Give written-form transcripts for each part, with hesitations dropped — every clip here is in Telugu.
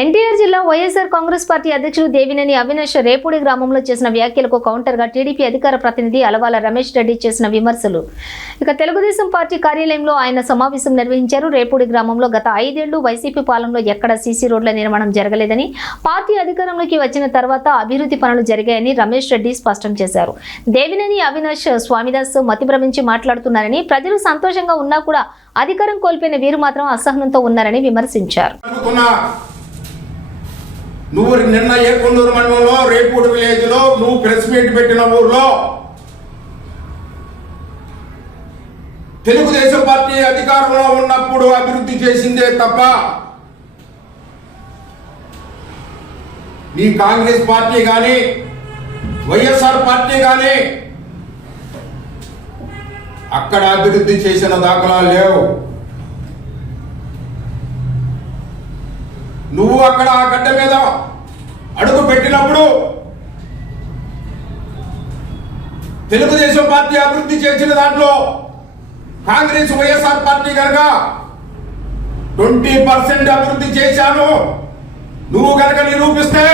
ఎన్టీఆర్ జిల్లా వైఎస్ఆర్ కాంగ్రెస్ పార్టీ అధ్యక్షుడు దేవినేని అవినాష్ రేపూడి గ్రామంలో చేసిన వ్యాఖ్యలకు కౌంటర్గా టీడీపీ అధికార ప్రతినిధి అలవాల రమేష్ రెడ్డి చేసిన విమర్శలు. ఇక తెలుగుదేశం పార్టీ కార్యాలయంలో ఆయన సమావేశం నిర్వహించారు. రేపూడి గ్రామంలో గత 5 ఏళ్లు వైసీపీ పాలనలో ఎక్కడ సీసీ రోడ్ల నిర్మాణం జరగలేదని, పార్టీ అధికారంలోకి వచ్చిన తర్వాత అభివృద్ధి పనులు జరిగాయని రమేష్ రెడ్డి స్పష్టం చేశారు. దేవినేని అవినాష్ స్వామిదాస్ మతిభ్రమించి మాట్లాడుతున్నారని, ప్రజలు సంతోషంగా ఉన్నా కూడా అధికారం కోల్పోయిన వీరు మాత్రం అసహనంతో ఉన్నారని విమర్శించారు. నువ్వు నిన్న ఏకొండూరు మండలంలో రేపూడి విలేజ్ లో నువ్వు ప్రెస్ మీట్ పెట్టిన ఊర్లో తెలుగుదేశం పార్టీ అధికారంలో ఉన్నప్పుడు అభివృద్ధి చేసిందే తప్ప నీ కాంగ్రెస్ పార్టీ గాని వైఎస్ఆర్ పార్టీ గాని అక్కడ అభివృద్ధి చేసిన దాఖలాలు లేవు. నువ్వు అక్కడ ఆ గడ్డ మీద అడుగు పెట్టినప్పుడు తెలుగుదేశం పార్టీ అభివృద్ధి చేసిన దాంట్లో కాంగ్రెస్ వైఎస్ఆర్ పార్టీ కనుక 20% అభివృద్ధి చేశాను నువ్వు కనుక నిరూపిస్తే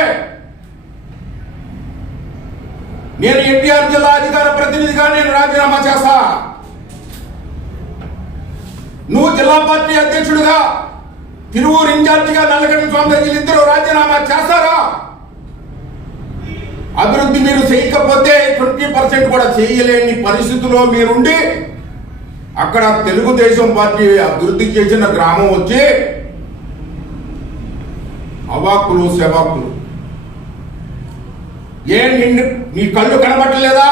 నేను ఎన్టీఆర్ జిల్లా అధికార ప్రతినిధిగా నేను రాజీనామా చేస్తా. నువ్వు జిల్లా పార్టీ అధ్యక్షుడిగా తిరువూరు ఇన్ఛార్జిగా నల్లగడ్డ స్వామి ఇద్దరు రాజీనామా చేస్తారా? అభివృద్ధి మీరు చేయకపోతే 20% కూడా చేయలేని పరిస్థితిలో మీరుండి అక్కడ తెలుగుదేశం పార్టీ అభివృద్ధి చేసిన గ్రామం వచ్చి అవాక్కులు సెవాక్కులు. నీ కళ్ళు కనబట్టలేదా?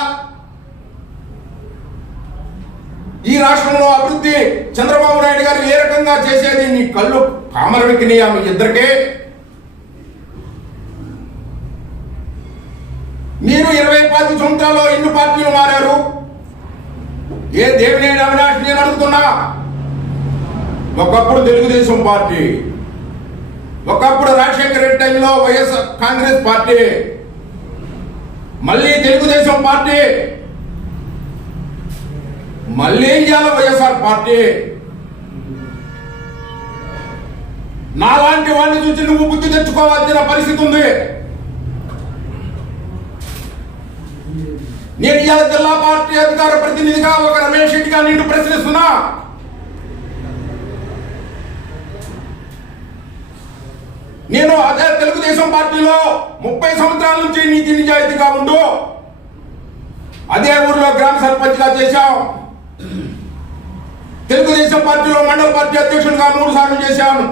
ఈ రాష్ట్రంలో అభివృద్ధి చంద్రబాబు నాయుడు గారు ఏ రకంగా చేసేది నీ కళ్ళు కామరవికిని ఆమె ఇద్దరికే. మీరు 20 సంవత్సరాల్లో ఎన్ని పార్టీలు మారారు? ఏ దేవినేని అవినాష్ నేను అడుగుతున్నా. ఒకప్పుడు తెలుగుదేశం పార్టీ, ఒకప్పుడు రాజశేఖర రెడ్డి టైంలో వైఎస్ఆర్ కాంగ్రెస్ పార్టీ, మళ్ళీ తెలుగుదేశం పార్టీ, మళ్ళీ ఏం చేయాలి వైఎస్ఆర్ పార్టీ. నాలాంటి వాడిని చూసి నువ్వు బుద్ధి తెచ్చుకోవాల్సిన పరిస్థితి ఉంది. నేను ఇవాళ జిల్లా పార్టీ అధికార ప్రతినిధిగా ఒక రమేష్ రెడ్డిగా నిన్ను ప్రశ్నిస్తున్నా. నేను అదే తెలుగుదేశం పార్టీలో 30 సంవత్సరాల నుంచి నీతి నిజాయితీగా ఉండు. అదే ఊర్లో గ్రామ సర్పంచ్గా చేశాం. తెలుగుదేశం పార్టీలో మండల పార్టీ అధ్యక్షుడిగా 3 సార్లు చేశాను.